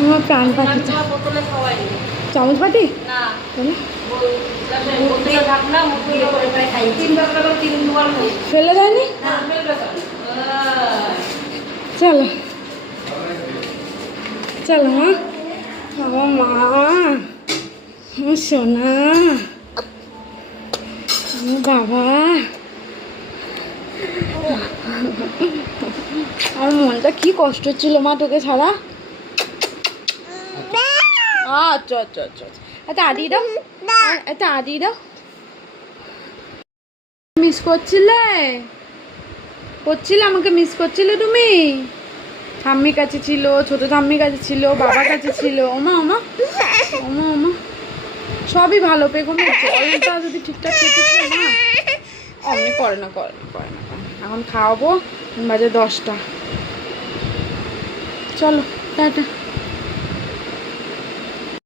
আমার প্রাণ পাখিটা। চামচ পাটি ফেলে দেয়নি। চলো চলো মা, আমার মা, আমার সোনা, আমার বাবা। আমার মনটা কি কষ্ট ছিল মা তোকে ছাড়া। আচ্ছা আচ্ছা আচ্ছা, এটা আদিয়ে দাও, এটা আদিয়ে দাও। মিস করছিলে, আমাকে মিস করছিলে তুমি? ঠাম্মির কাছে ছিল, ছোট ঠাম্মির কাছে ছিল, বাবার কাছে ছিল। ওমা ওমা ওমা ওমা, সবই ভালো। পেগমের জলটা যদি ঠিকঠাক খেতে ছিল না, অমনি করে না। এখন খাওয়াবো, বাজে 10টা। চলো টাটা।